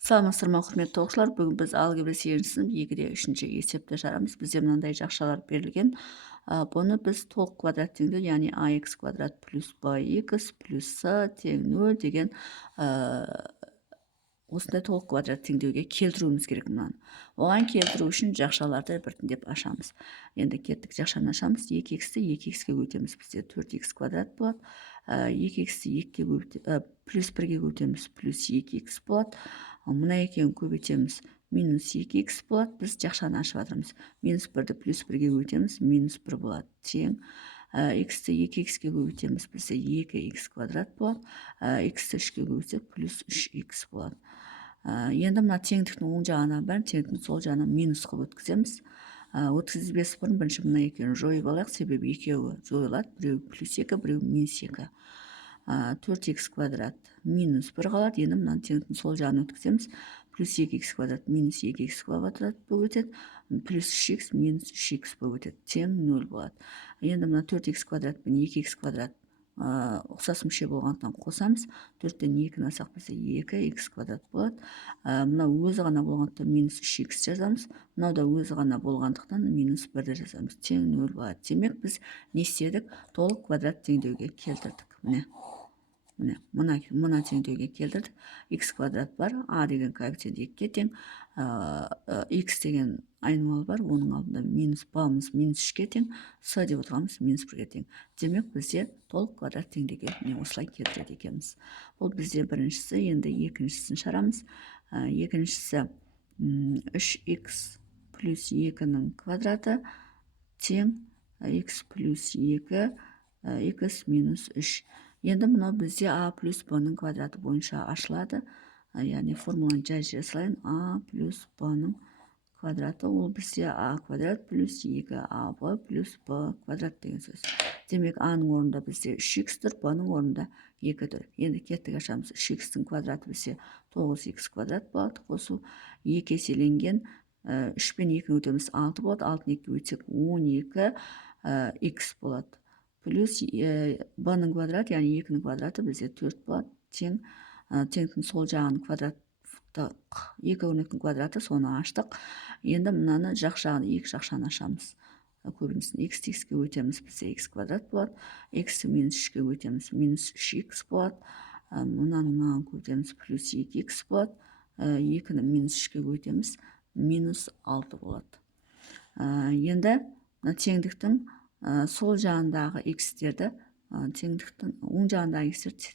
Саламатсыздар ма құрметті оқушылар, бүгін біз алгебра 8 сынып 2-де 3-ші есепті жарамыз. Бізде мынандай жақшалар берілген. Бұны біз толық квадрат теңдеу, яғни ax квадрат плюс bx плюс c тең 0 деген осындай толық квадрат теңдеуге келтіруіміз керек мынаны. Оған келтіру үшін жақшаларды біртіндеп ашамыз. Енді кеттік, жақшаны ашамыз. 2x-ті 2x-ке көтеміз. Бізде 4x квадрат болады. 2x-ті 2-ге плюс 1-ге көтеміз. Плюс 2x болады. Мына екеуін көбейтеміз. Минус 2x болады. Біз жақшаны ашып жатырмыз. Минус 1-ді плюс 1-ге көтеміз. Минус 1 болады. Тең. X-ті 2x-ке көбейтеміз. Бізде 2x квадрат болады. X-ті 3-ке көбейтсек плюс 3x болады. Енді мына теңдіктің оң жағына бәрін, теңдіктің сол жағына минус қылып өткіземіз. Өткізбес бұрын бірінші мына екеуін жойып алайық, себебі екеуі жойылады. Біреу плюс 2, біреу минус 2. 4x квадрат минус 1 қалады. Енді мына теңдіктің сол жағына өткіземіз. Плюс 2x квадрат минус 2x квадрат болып өтеді. Плюс 3x минус 3x болып өтеді. Тең 0 болады. Енді мына 4x квадрат пен 2x квадрат ұқсас мүше болғандықтан қосамыз. 4-тен 2-ні алсақ бізде 2x квадрат болады. Мынау өзі ғана болғандықтан минус 3x жазамыз. Мынау да өзі ғана болғандықтан минус 1-ді жазамыз. Тең 0 болады. Демек біз не істедік? Толық квадрат теңдеуге келтірдік. Мына теңдеуге келтірдік. X квадрат бар, a деген коэффициент 2-ге тең, x деген айнымалы бар, оның алдында минус бамыз минус 3-ге тең, с деп отырғанымыз минус 1-ге тең. Демек бізде толық квадрат теңдеуге осылай келтіреді екенбіз. Бұл бізде біріншісі, енді екіншісін шығарамыз. Екіншісі 3x плюс 2-ның квадраты тең x плюс 2 x минус 3. Енді мынау бізде a плюс b-ның квадраты бойынша ашылады. Яғни формуланы жай жасалайын. a плюс b-ның квадраты ол бізде a квадрат плюс 2ab плюс b квадрат деген сөз. Демек a-ның орнында бізде 3x тұр, b-ның орнында 2 тұр. Енді кеттік ашамыз. 3x-тің квадраты бізде 9x квадрат болады. Қосу 2 еселенген 3 пен 2-ні өтеміз 6 болады. 6-ны 2-ге өтсек 12x болады. Плюс b-ның квадраты, яғни 2-ның квадраты бізде 4 болады. Тең, теңдіктің сол жағын квадраттық 2 өрнектің квадраты, соны аштық. Енді мынаны екі жақшаны ашамыз. Көбінісін x-ті x-ке өтеміз, бізде x квадрат болады. X-ті минус 3-ке өтеміз, минус 3x болады. Мынаны көтеміз, плюс 2x болады. 2-ні минус 3-ке өтеміз, минус 6 болады. Енді теңдіктің сол жағындағы x-терді, теңдіктің оң жағындағы x-терді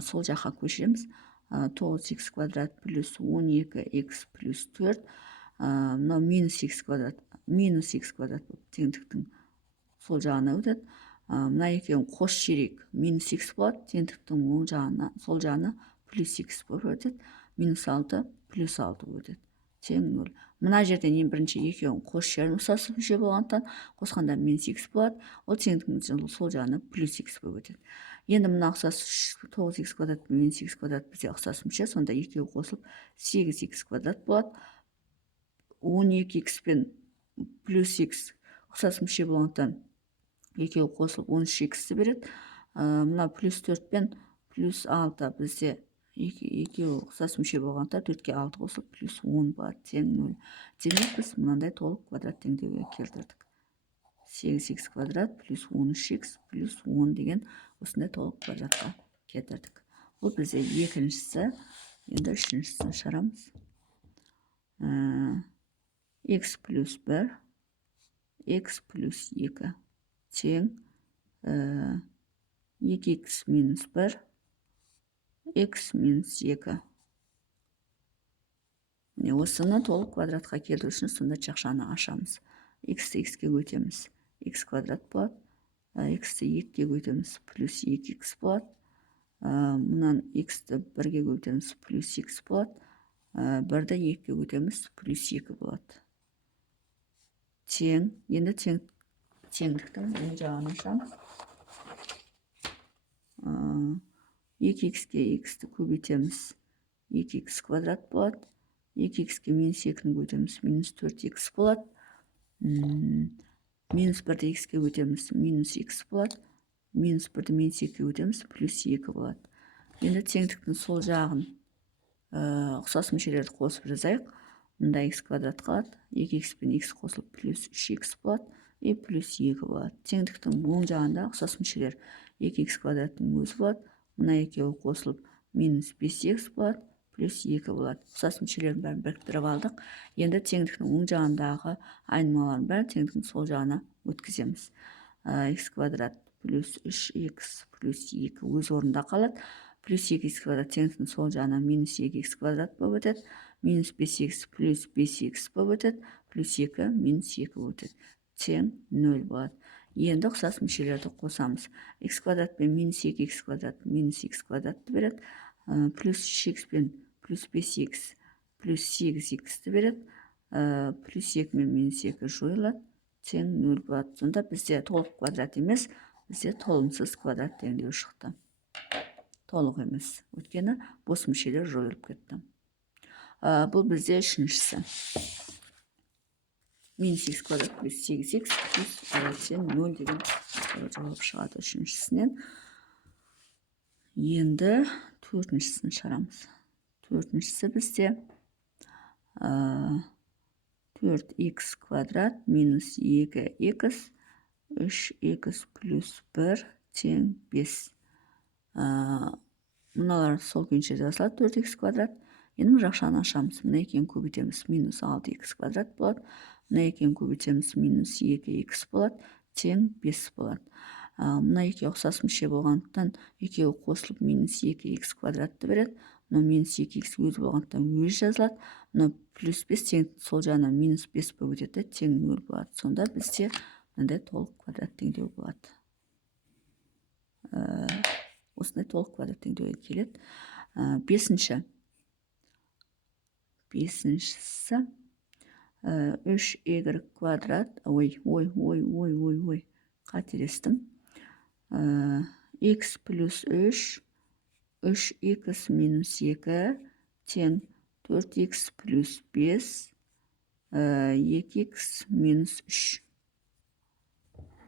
сол жаққа көшіреміз. 9x квадрат плюс 12x плюс 4. Мынау минус x квадрат теңдіктің сол жағына өтеді. Мына екеуін қос ширек минус x болады. Теңдіктің оң жағына, сол жағына плюс x болып өтеді. Минус 6 плюс 6 болып өтеді. Тең 0. Мына жерден ең бірінші екеуін қос шерін ұқсас мүше болғандықтан қосқанда минус x болады. Ол теңдіктің сол жағына плюс x болып өтеді. Енді мына ұқсас 9x квадрат пен минус x квадрат бізде ұқсас мүше, сонда екеуі қосылып 8x квадрат болады. 12x пен плюс x ұқсас мүше болғандықтан екеуі қосылып 13x-ті береді. Мына плюс 4 пен плюс 6 бізде екеуі ұқсас мүше болғандықтан 4-ке 6 қосылып плюс 10 болады. Тең 0. Демек біз мынандай толық квадрат теңдеуге келтірдік. 8x квадрат плюс 13x плюс 10 деген осындай толық квадратқа келтірдік. Бұл бізде екіншісі. Енді үшіншісін шығарамыз. X плюс 1 x плюс 2 тең 2x минус 1 x минус 2. Осыны толық квадратқа келтіру үшін сонда жақшаны ашамыз. X-ті x-ке өтеміз, x квадрат болады. X-ті 2-ге өтеміз, плюс 2x болады. Мұнан x-ті 1-ге өтеміз, плюс x болады. 1-ді 2-ге өтеміз, плюс 2 болады. Тең, енді теңдіктің оң жағын ашамыз. 2x-ке x-ті көбейтеміз, 2x квадрат болады. 2x-ке минус 2-ні өтеміз, минус 4x болады. Минус 1-ді x-ке өтеміз, минус x болады. Минус 1-ді минус 2-ге өтеміз, плюс 2 болады. Енді теңдіктің сол жағын ұқсас мүшелерді қосып жазайық. Мұнда x квадрат қалады. 2x пен x қосылып плюс 3x болады. И плюс 2 болады. Теңдіктің оң жағында ұқсас мүшелер 2x квадраттың өзі болады. Мұна екеуі қосылып минус 5x болады. Плюс 2 болады. Ұқсас мүшелердің бәрін біріктіріп алдық. Енді теңдіктің оң жағындағы айнымаларын бәрін теңдіктің сол жағына өткіземіз. X квадрат плюс 3x плюс 2 өз орнында қалады. Плюс 2x квадрат теңдіктің сол жағына минус 2x квадрат болып өтеді. Минус 5x плюс 5x болып өтеді. Плюс 2 минус 2 болып өтеді. Тең 0 болады. Енді ұқсас мүшелерді қосамыз. X квадрат пен минус 2x квадрат минус x квадратты береді. Плюс 3x пен плюс 5x плюс 8x'ті береді. Плюс 2 мен минус 2 жойылады. Тең 0 болады. Сонда бізде толық квадрат емес, бізде толымсыз квадрат теңдеу шықты. Толық емес. Өйткені бос мүшелер жойылып кетті. Бұл бізде үшіншісі. Минус x квадрат плюс 8x плюс 0 деген жауап шығады үшіншісінен. Енді төртіншісін шығарамыз. Төртіншісі бізде 4x квадрат минус 2x 3x плюс 1 тең 5. Мұналар сол күйінше жазылады 4x квадрат. Енді жақшаны ашамыз. Мұна екеуін көбейтеміз. Минус 6x квадрат болады. Мұна екеуін көбейтеміз. Минус 2x болады. Тең 5 болады. Мұна екеуі ұқсас мүше болғандықтан екеуі қосылып минус 2x квадратты береді. Мұна минус 2x өз болғандықтан өз жазылады. Мұна плюс 5 тең сол жағына минус 5 болып өтеді. Тең 0 болады. Сонда бізде мынандай толық квадрат теңдеу болады. Осындай толық квадрат теңдеуге келеді. Бесіншісі 3y квадрат, қателестім. X плюс 3x минус 2 тең 4x плюс 5 2x минус 3.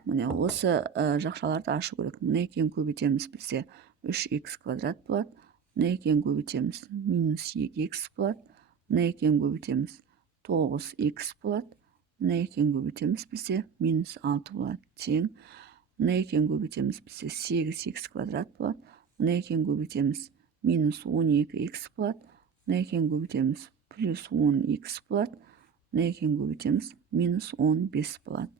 Міне осы жақшаларды ашу керек. Мұна екеуін көбейтеміз бізде 3x квадрат болады. Мұна екеуін көбейтеміз минус 2x болады. Мұна екеуін көбейтеміз 9x болады. Мұна екеуін көбейтеміз бізде минус 6 болады. Тең. Мұна екеуін көбейтеміз бізде 8x квадрат болады. Мұна екеуін көбейтеміз минус 12x болады. Мұна екеуін көбейтеміз плюс 10x болады. Мұна екеуін көбейтеміз минус 15 болады.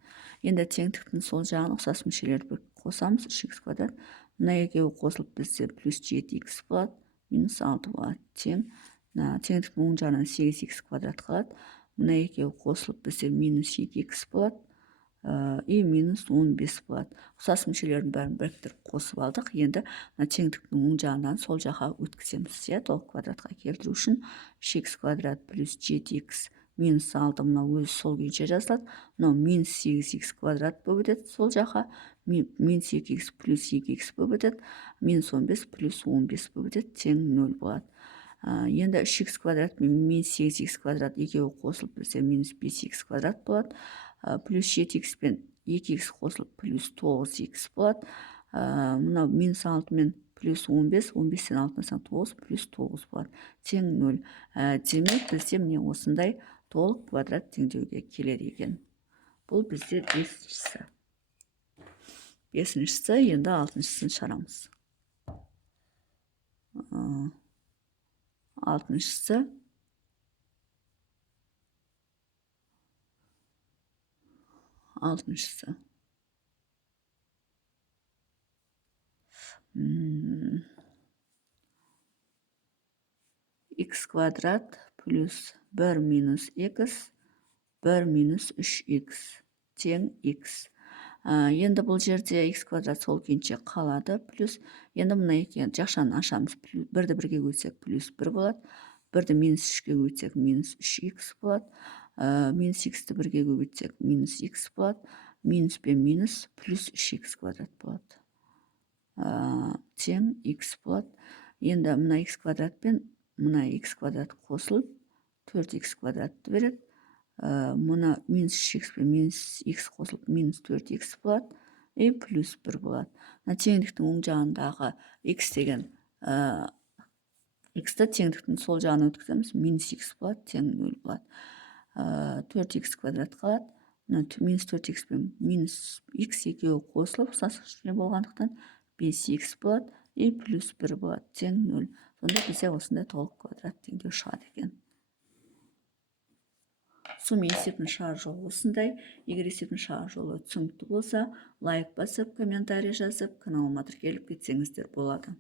Енді теңдіктің сол жағын ұқсас мүшелерді қосамыз. 3x квадрат. Мұна екеуі қосылып бізде плюс 7x болады. Минус 6 болады. Тең. Теңдіктің оң жағынан 8x квадрат қалады. Мұна екеуі қосылып бізде минус 2x болады. И минус 15 болады. Ұқсас мүшелердің бәрін біріктіріп қосып алдық. Енді теңдіктің оң жағынан сол жаққа өткіземіз. Толық квадратқа келтіру үшін 3x квадрат плюс 7x минус 6 мұна өзі сол күйінше жазылады. Мұна минус 8x квадрат болып өтеді. Сол жаққа минус 2x плюс 2x болып өтеді. Минус 15 плюс 15 болып өтеді. Тең 0 болады. Енді 3x квадрат мен минус 8x квадрат екеуі қосылып бізде минус 5x квадрат болады. Плюс 7x пен 2x қосылып плюс 9x болады. Мұна минус 6 мен плюс 15, 15-тен 6-насаң 9 плюс 9 болады. Тең 0. Демек бізде міне осындай толық квадрат теңдеуге келеді екен. Бұл бізде бесіншісі. Бесіншісі, енді алтыншысын шығарамыз. Алтыншысы x квадрат плюс 1 минус x 1 минус 3x тең x. Енді бұл жерде x квадрат сол күйінше қалады. Плюс енді мұна екен жақшаны ашамыз. Бірді бірге өтсек плюс 1 болады. Бірді минус 3-ге өтсек минус 3x болады. Минус x-ті бірге көбейтсек минус x болады. Минус пен минус плюс 3x квадрат болады. Тең x болады. Енді мұна x квадрат пен мұна x квадрат қосылып 4x квадратты береді. Мұна минус 3x пен минус x қосылып минус 4x болады. И плюс 1 болады. Теңдіктің оң жағындағы x деген X'ті теңдіктің сол жағына өткіземіз. Минус X болады, тең 0 болады. 4X квадрат қалады. Минус 4X пен минус X екеуі қосылып, ұқсас кішкене болғандықтан 5X болады. И плюс 1 болады, тең 0. Сонда бізде осындай толық квадрат теңдеу шығады екен. Сум есебінің шығар жолы осындай. Егер есебінің шығар жолы түсінікті болса, лайк басып, комментарий жазып, каналыма тіркеліп кетсеңіздер болады.